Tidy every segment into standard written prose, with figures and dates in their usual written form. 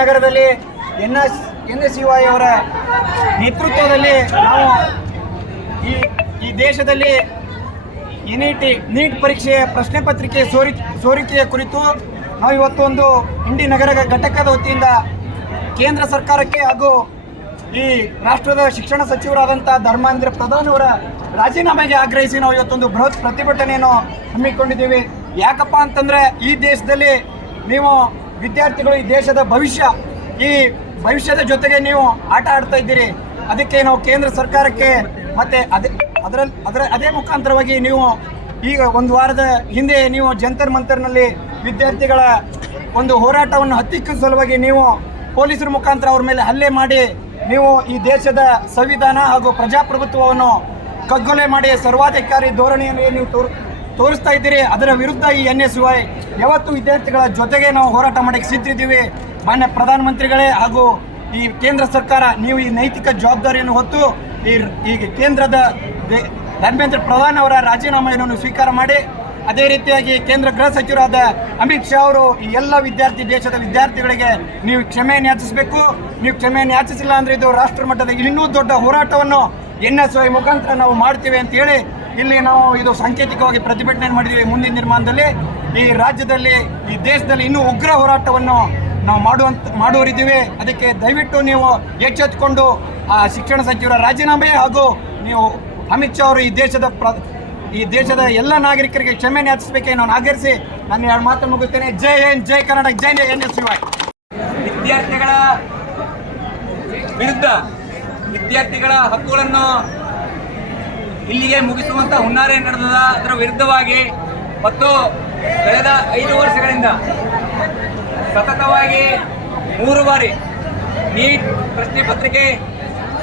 ನಗರದಲ್ಲಿ NSUI ಅವರ ನೇತೃತ್ವದಲ್ಲಿ ನಾವು ಈ ದೇಶದಲ್ಲಿ ನೀಟ್ ಪರೀಕ್ಷೆಯ ಪ್ರಶ್ನೆ ಪತ್ರಿಕೆ ಸೋರಿಕೆಯ ಕುರಿತು ನಾವು ಇವತ್ತು ಒಂದು ಇಂಡಿ ನಗರ ಘಟಕದ ವತಿಯಿಂದ ಕೇಂದ್ರ ಸರ್ಕಾರಕ್ಕೆ ಹಾಗೂ ಈ ರಾಷ್ಟ್ರದ ಶಿಕ್ಷಣ ಸಚಿವರಾದಂಥ ಧರ್ಮೇಂದ್ರ ಪ್ರಧಾನ್ ಅವರ ರಾಜೀನಾಮೆಗೆ ಆಗ್ರಹಿಸಿ ನಾವು ಇವತ್ತೊಂದು ಬೃಹತ್ ಪ್ರತಿಭಟನೆಯನ್ನು ಹಮ್ಮಿಕೊಂಡಿದ್ದೀವಿ. ಯಾಕಪ್ಪ ಅಂತಂದರೆ ಈ ದೇಶದಲ್ಲಿ ನೀವು ವಿದ್ಯಾರ್ಥಿಗಳು ಈ ದೇಶದ ಈ ಭವಿಷ್ಯದ ಜೊತೆಗೆ ನೀವು ಆಟ ಆಡ್ತಾ ಇದ್ದೀರಿ. ಅದಕ್ಕೆ ನಾವು ಕೇಂದ್ರ ಸರ್ಕಾರಕ್ಕೆ ಮತ್ತು ಅದೇ ಮುಖಾಂತರವಾಗಿ ನೀವು ಈಗ ಒಂದು ವಾರದ ಹಿಂದೆ ನೀವು ಜಂತರ್ ಮಂತರ್ನಲ್ಲಿ ವಿದ್ಯಾರ್ಥಿಗಳ ಒಂದು ಹೋರಾಟವನ್ನು ಹತ್ತಿಕ್ಕುವ ಸಲುವಾಗಿ ನೀವು ಪೊಲೀಸರ ಮುಖಾಂತರ ಅವ್ರ ಮೇಲೆ ಹಲ್ಲೆ ಮಾಡಿ ನೀವು ಈ ದೇಶದ ಸಂವಿಧಾನ ಹಾಗೂ ಪ್ರಜಾಪ್ರಭುತ್ವವನ್ನು ಕಗ್ಗೊಲೆ ಮಾಡಿ ಸರ್ವಾಧಿಕಾರಿ ಧೋರಣೆಯನ್ನು ನೀವು ತೋರಿಸ್ತಾ ಇದ್ದೀರಿ. ಅದರ ವಿರುದ್ಧ ಈ NSUI ಯಾವತ್ತು ವಿದ್ಯಾರ್ಥಿಗಳ ಜೊತೆಗೆ ನಾವು ಹೋರಾಟ ಮಾಡೋಕ್ಕೆ ಸಿದ್ಧಿದ್ದೀವಿ. ಮಾನ್ಯ ಪ್ರಧಾನಮಂತ್ರಿಗಳೇ ಹಾಗೂ ಈ ಕೇಂದ್ರ ಸರ್ಕಾರ ನೀವು ಈ ನೈತಿಕ ಜವಾಬ್ದಾರಿಯನ್ನು ಹೊತ್ತು ಈ ಕೇಂದ್ರದ ಧರ್ಮೇಂದ್ರ ಪ್ರಧಾನ್ ಅವರ ರಾಜೀನಾಮೆಯನ್ನು ಸ್ವೀಕಾರ ಮಾಡಿ ಅದೇ ರೀತಿಯಾಗಿ ಕೇಂದ್ರ ಗೃಹ ಸಚಿವರಾದ ಅಮಿತ್ ಶಾ ಅವರು ಈ ಎಲ್ಲ ದೇಶದ ವಿದ್ಯಾರ್ಥಿಗಳಿಗೆ ನೀವು ಕ್ಷಮೆಯನ್ನು ಯಾಚಿಸಬೇಕು. ನೀವು ಕ್ಷಮೆಯನ್ನು ಯಾಚಿಸಿಲ್ಲ ಅಂದರೆ ಇದು ರಾಷ್ಟ್ರ ಮಟ್ಟದ ಇನ್ನೂ ದೊಡ್ಡ ಹೋರಾಟವನ್ನು NSUI ಮುಖಾಂತರ ನಾವು ಮಾಡ್ತೀವಿ ಅಂತೇಳಿ ಇಲ್ಲಿ ನಾವು ಇದು ಸಾಂಕೇತಿಕವಾಗಿ ಪ್ರತಿಭಟನೆ ಮಾಡಿದ್ದೀವಿ. ಮುಂದಿನ ನಿರ್ಮಾಣದಲ್ಲಿ ಈ ರಾಜ್ಯದಲ್ಲಿ ಈ ದೇಶದಲ್ಲಿ ಇನ್ನೂ ಉಗ್ರ ಹೋರಾಟವನ್ನು ನಾವು ಮಾಡುವರಿದ್ದೀವಿ. ಅದಕ್ಕೆ ದಯವಿಟ್ಟು ನೀವು ಎಚ್ಚೆತ್ತುಕೊಂಡು ಆ ಶಿಕ್ಷಣ ಸಚಿವರ ರಾಜೀನಾಮೆ ಹಾಗೂ ನೀವು ಅಮಿತ್ ಶಾ ಅವರು ಈ ದೇಶದ ಎಲ್ಲ ನಾಗರಿಕರಿಗೆ ಕ್ಷಮೆಯನ್ನು ಯಾಚಿಸಬೇಕೆ ನಾನು ಆಗ್ರಹಿಸಿ ನಾನು ಎರಡು ಮಾತನ್ನು ಮುಗಿಸ್ತೇನೆ. ಜೈ ಹಿಂದ್, ಜೈ ಕರ್ನಾಟಕ, ಜೈ NSUI. ವಿದ್ಯಾರ್ಥಿಗಳ ವಿರುದ್ಧ ವಿದ್ಯಾರ್ಥಿಗಳ ಹಕ್ಕುಗಳನ್ನು ಇಲ್ಲಿಗೆ ಮುಗಿಸುವಂತ ಹುನ್ನಾರ ನಡೆದ ಅದರ ವಿರುದ್ಧವಾಗಿ ಮತ್ತು ಕಳೆದ 5 ವರ್ಷಗಳಿಂದ ಸತತವಾಗಿ 3 ಬಾರಿ ನೀಟ್ ಪ್ರಶ್ನೆ ಪತ್ರಿಕೆ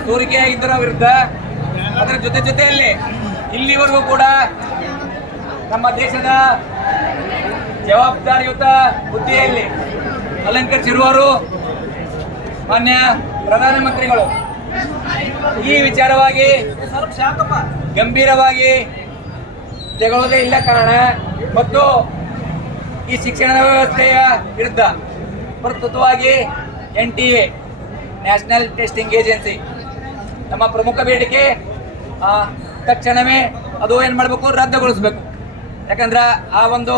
ಸೋರಿಕೆಯಾಗಿದ್ದರ ವಿರುದ್ಧ ಅದರ ಜೊತೆಯಲ್ಲಿ ಇಲ್ಲಿವರೆಗೂ ಕೂಡ ನಮ್ಮ ದೇಶದ ಜವಾಬ್ದಾರಿಯುತ ಹುದ್ದೆಯಲ್ಲಿ ಅಲಂಕರಿಸಿರುವರು ಮಾನ್ಯ ಪ್ರಧಾನಮಂತ್ರಿಗಳು ಈ ವಿಚಾರವಾಗಿ ಗಂಭೀರವಾಗಿ ತೆಗೊಳ್ಳೋದೇ ಇಲ್ಲ ಕಾರಣ ಮತ್ತು ಈ ಶಿಕ್ಷಣ ವ್ಯವಸ್ಥೆಯ ವಿರುದ್ಧ ಪ್ರಸ್ತುತವಾಗಿ NTA ನ್ಯಾಷನಲ್ ಟೆಸ್ಟಿಂಗ್ ಏಜೆನ್ಸಿ ನಮ್ಮ ಪ್ರಮುಖ ಬೇಡಿಕೆ ತಕ್ಷಣವೇ ಅದು ಏನು ಮಾಡಬೇಕು, ರದ್ದುಗೊಳಿಸಬೇಕು. ಯಾಕಂದ್ರೆ ಆ ಒಂದು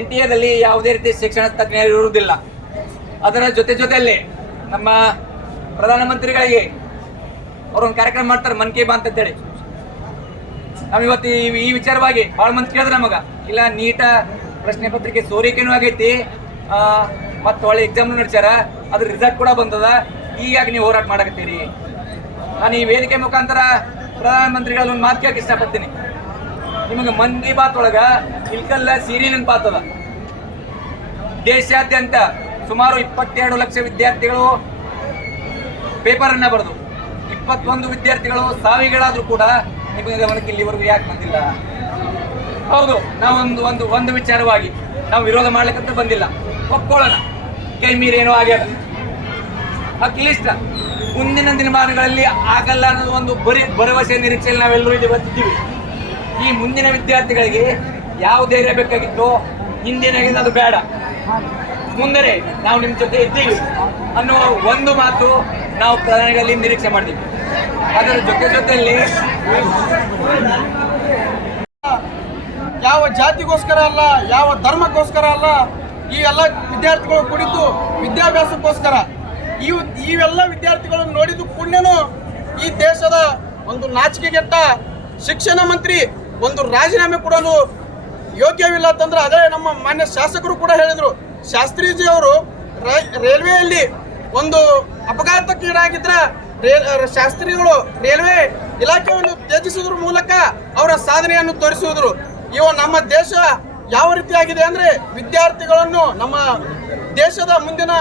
NTAದಲ್ಲಿ ಯಾವುದೇ ರೀತಿ ಶಿಕ್ಷಣ ತಜ್ಞರು ಇರುವುದಿಲ್ಲ. ಅದರ ಜೊತೆಯಲ್ಲಿ ನಮ್ಮ ಪ್ರಧಾನಮಂತ್ರಿಗಳಿಗೆ ಅವರೊಂದು ಕಾರ್ಯಕ್ರಮ ಮಾಡ್ತಾರೆ ಮನ್ ಕಿ ಬಾತ್ ಅಂತೇಳಿ. ನಾವಿವತ್ತು ಈ ವಿಚಾರವಾಗಿ ಭಾಳ ಮಂದಿ ಕೇಳಿದ್ರೆ ನಮಗೆ ಇಲ್ಲ ನೀಟ ಪ್ರಶ್ನೆ ಪತ್ರಿಕೆ ಸೋರಿಕೆನೂ ಆಗೈತಿ ಮತ್ತು ಒಳ್ಳೆ ಎಕ್ಸಾಮ್ನು ನಡೆಸ್ಯಾರ, ಅದ್ರ ರಿಸಲ್ಟ್ ಕೂಡ ಬಂದದ, ಹೀಗಾಗಿ ನೀವು ಹೋರಾಟ ಮಾಡಕತ್ತೀರಿ. ನಾನು ಈ ವೇದಿಕೆ ಮುಖಾಂತರ ಪ್ರಧಾನಮಂತ್ರಿಗಳಲ್ಲಿ ಒಂದು ಮಾತು ಕೇಳಕ್ಕೆ ಇಷ್ಟಪಡ್ತೀನಿ. ನಿಮಗೆ ಮನ್ ಕಿ ಬಾತ್ ಒಳಗೆ ಇಲ್ಕಲ್ಲ ಸೀರಿ ನೆನಪಾಗ್ತದ. ದೇಶಾದ್ಯಂತ ಸುಮಾರು 22 ಲಕ್ಷ ವಿದ್ಯಾರ್ಥಿಗಳು ಪೇಪರನ್ನು ಬರೆದು 21 ವಿದ್ಯಾರ್ಥಿಗಳು ಸಾವಿಗಳಾದರೂ ಕೂಡ ನಿಮಗೆ ಗಮನಕ್ಕೆ ಇಲ್ಲಿವರೆಗೂ ಯಾಕೆ ಬಂದಿಲ್ಲ? ಹೌದು, ನಾವು ಒಂದು ವಿಚಾರವಾಗಿ ನಾವು ವಿರೋಧ ಮಾಡ್ಲಿಕ್ಕಂತ ಬಂದಿಲ್ಲ, ಒಪ್ಕೊಳ್ಳೋಣ, ಕೈ ಮೀರೇನೋ ಆಗ್ಯದ. ಅಟ್ಲೀಸ್ಟ್ ಮುಂದಿನ ದಿನಮಾನಗಳಲ್ಲಿ ಆಗಲ್ಲ ಅನ್ನೋದು ಒಂದು ಭರವಸೆ ನಿರೀಕ್ಷೆಯಲ್ಲಿ ನಾವೆಲ್ಲರೂ ಇಲ್ಲಿ ಬರ್ತಿದ್ದೀವಿ. ಈ ಮುಂದಿನ ವಿದ್ಯಾರ್ಥಿಗಳಿಗೆ ಯಾವ ಧೈರ್ಯ ಬೇಕಾಗಿತ್ತು, ಹಿಂದಿನಾಗಿದೆ ಅದು ಬೇಡ, ಮುಂದೆ ನಾವು ನಿಮ್ಮ ಜೊತೆ ಇದ್ದೀವಿ ಅನ್ನುವ ಒಂದು ಮಾತು ನಾವು ಪ್ರಧಾನಿಗಳಲ್ಲಿ ನಿರೀಕ್ಷೆ ಮಾಡ್ತೀವಿ. ಅದರ ಜೊತೆಯಲ್ಲಿ ಯಾವ ಜಾತಿಗೋಸ್ಕರ ಅಲ್ಲ, ಯಾವ ಧರ್ಮಕ್ಕೋಸ್ಕರ ಅಲ್ಲ, ಈ ಎಲ್ಲ ವಿದ್ಯಾರ್ಥಿಗಳು ಕುಳಿತು ವಿದ್ಯಾಭ್ಯಾಸಕ್ಕೋಸ್ಕರ ಇವೆಲ್ಲ ವಿದ್ಯಾರ್ಥಿಗಳನ್ನು ನೋಡಿದ ಕೂಡಲೇ ಈ ದೇಶದ ಒಂದು ನಾಚಿಕೆಗೆಟ್ಟ ಶಿಕ್ಷಣ ಮಂತ್ರಿ ಒಂದು ರಾಜೀನಾಮೆ ಕೊಡಲು ಯೋಗ್ಯವಿಲ್ಲ ಅಂತಂದ್ರೆ ಅದೇ ನಮ್ಮ ಮಾನ್ಯ ಶಾಸಕರು ಕೂಡ ಹೇಳಿದರು. ಶಾಸ್ತ್ರೀಜಿ ಅವರು ರೈಲ್ವೆಯಲ್ಲಿ ಒಂದು ಅಪಘಾತಕ್ಕೀಡಾಗಿದ್ರೆ ಶಾಸ್ತ್ರಿಗಳು ರೈಲ್ವೆ ಇಲಾಖೆಯನ್ನು ತ್ಯಜಿಸುವುದ್ರ ಮೂಲಕ ಅವರ ಸಾಧನೆಯನ್ನು ತೋರಿಸುವುದರು. ನಮ್ಮ ದೇಶ ಯಾವ ರೀತಿಯಾಗಿದೆ ಅಂದರೆ ವಿದ್ಯಾರ್ಥಿಗಳನ್ನು ನಮ್ಮ ದೇಶದ ಮುಂದಿನ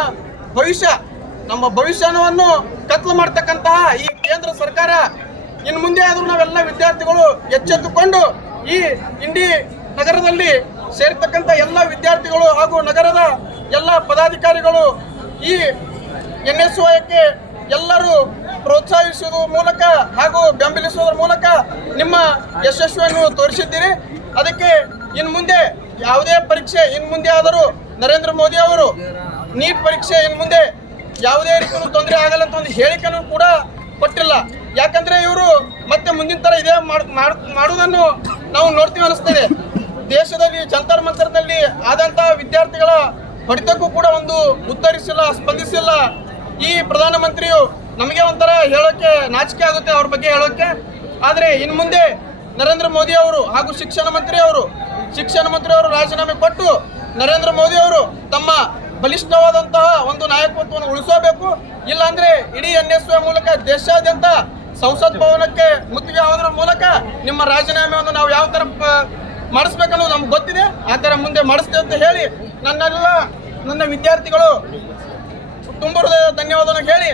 ನಮ್ಮ ಭವಿಷ್ಯವನ್ನು ಕತ್ಲು ಮಾಡ್ತಕ್ಕಂತಹ ಈ ಕೇಂದ್ರ ಸರ್ಕಾರ ಇನ್ನು ಮುಂದೆ ಆದರೂ ನಾವೆಲ್ಲ ವಿದ್ಯಾರ್ಥಿಗಳು ಎಚ್ಚೆತ್ತುಕೊಂಡು ಈ ಇಂಡಿ ನಗರದಲ್ಲಿ ಸೇರ್ತಕ್ಕಂಥ ಎಲ್ಲ ವಿದ್ಯಾರ್ಥಿಗಳು ಹಾಗೂ ನಗರದ ಎಲ್ಲ ಪದಾಧಿಕಾರಿಗಳು ಈ NSUIಕ್ಕೆ ಎಲ್ಲರೂ ಪ್ರೋತ್ಸಾಹಿಸುವ ಮೂಲಕ ಹಾಗೂ ಬೆಂಬಲಿಸುವುದರ ಮೂಲಕ ನಿಮ್ಮ ಯಶಸ್ವಿಯನ್ನು ತೋರಿಸಿದ್ದೀರಿ. ಅದಕ್ಕೆ ಇನ್ನು ಮುಂದೆ ಯಾವುದೇ ಪರೀಕ್ಷೆ ಇನ್ನು ಮುಂದೆ ಆದರೂ ನರೇಂದ್ರ ಮೋದಿ ಅವರು ನೀಟ್ ಪರೀಕ್ಷೆ ಇನ್ನು ಮುಂದೆ ಯಾವುದೇ ರೀತಿಯೂ ತೊಂದರೆ ಆಗಲ್ಲ ಅಂತ ಒಂದು ಹೇಳಿಕೆನೂ ಕೂಡ ಕೊಟ್ಟಿಲ್ಲ. ಯಾಕಂದ್ರೆ ಇವರು ಮತ್ತೆ ಮುಂದಿನ ತರ ಇದೇ ಮಾಡುವುದನ್ನು ನಾವು ನೋಡ್ತೀವಿ ಅನಿಸ್ತದೆ. ದೇಶದಲ್ಲಿ ಜಂತರ್ ಮಂತರ್ನಲ್ಲಿ ಆದಂತಹ ವಿದ್ಯಾರ್ಥಿಗಳ ಹೊಡೆತಕ್ಕೂ ಕೂಡ ಒಂದು ಉತ್ತರಿಸಿಲ್ಲ, ಸ್ಪಂದಿಸಿಲ್ಲ. ಈ ಪ್ರಧಾನಮಂತ್ರಿಯು ನಮಗೆ ಒಂಥರ ಹೇಳೋಕ್ಕೆ ನಾಚಿಕೆ ಆಗುತ್ತೆ ಅವ್ರ ಬಗ್ಗೆ ಹೇಳೋಕ್ಕೆ. ಆದರೆ ಇನ್ನು ಮುಂದೆ ನರೇಂದ್ರ ಮೋದಿ ಅವರು ಹಾಗೂ ಶಿಕ್ಷಣ ಮಂತ್ರಿ ಅವರು ರಾಜೀನಾಮೆ ಕೊಟ್ಟು ನರೇಂದ್ರ ಮೋದಿ ಅವರು ತಮ್ಮ ಬಲಿಷ್ಠವಾದಂತಹ ಒಂದು ನಾಯಕತ್ವವನ್ನು ಉಳಿಸೋಬೇಕು. ಇಲ್ಲಾಂದ್ರೆ ಇಡೀ NSY ಮೂಲಕ ದೇಶಾದ್ಯಂತ ಸಂಸತ್ ಭವನಕ್ಕೆ ಮುತ್ತಿಗೆ ಹಾಕೋದ್ರ ಮೂಲಕ ನಿಮ್ಮ ರಾಜೀನಾಮೆಯನ್ನು ನಾವು ಯಾವ ತರ ಮಾಡಿಸ್ಬೇಕನ್ನೋದು ನಮ್ಗೆ ಗೊತ್ತಿದೆ. ಆ ತರ ಮುಂದೆ ಮಾಡಿಸ್ತೇವೆ ಅಂತ ಹೇಳಿ ನನ್ನ ವಿದ್ಯಾರ್ಥಿಗಳು ತುಂಬ ಹೃದಯದ ಧನ್ಯವಾದವನ್ನು ಹೇಳಿ